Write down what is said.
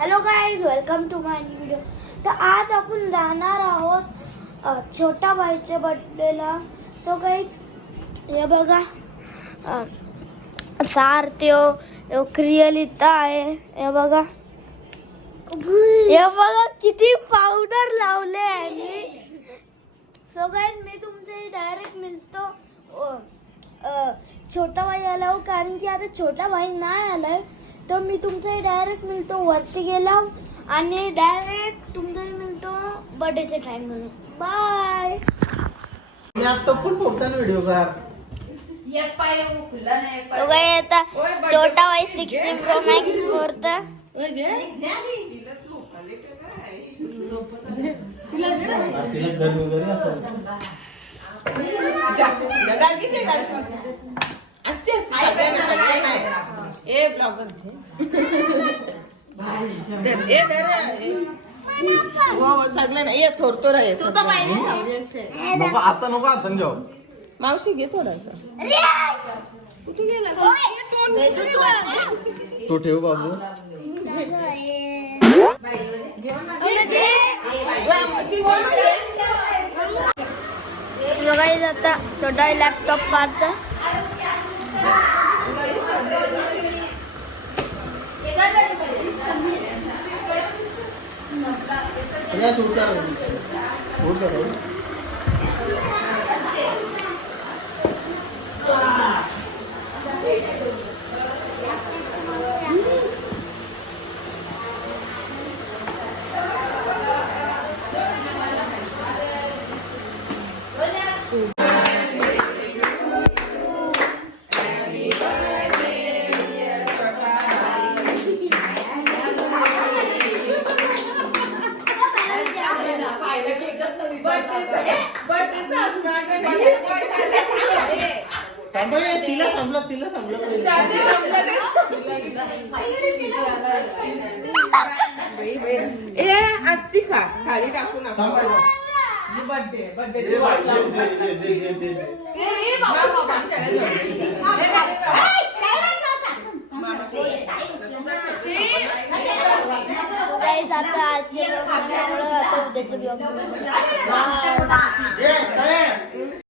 Hello guys, welcome to my new video. तर आज आपण जाणार आहोत छोटा भाईच्या बर्थडेला. सो गाईज हे बघा, सार्थ्यो क्रियलिता आहे. हे बघा किती पावडर लावले आहे मी. सो गाईज मी तुमचे डायरेक्ट मिळतो छोटा भाई आला, कारण की आता छोटा भाई नाही आलाय. तर मी तुमचा डायरेक्ट मिळतो वरती गेला आणि डायरेक्ट तुमचा मिळतो बर्थडेच्या टाइम मध्ये. बाय. मी आता पण फोटो व्हिडिओ कर. आता छोटा भाई 16 प्रो मॅक्स करता. आता नको आता जाऊ. मावशी घे थोडासा. कुठे गेला तो ठेव बाबू. आता छोटा लॅपटॉप काढता. तिला संपलं आस्ती खा खाली टाकून बर्थडे आता उद्याचे ब्लॉग.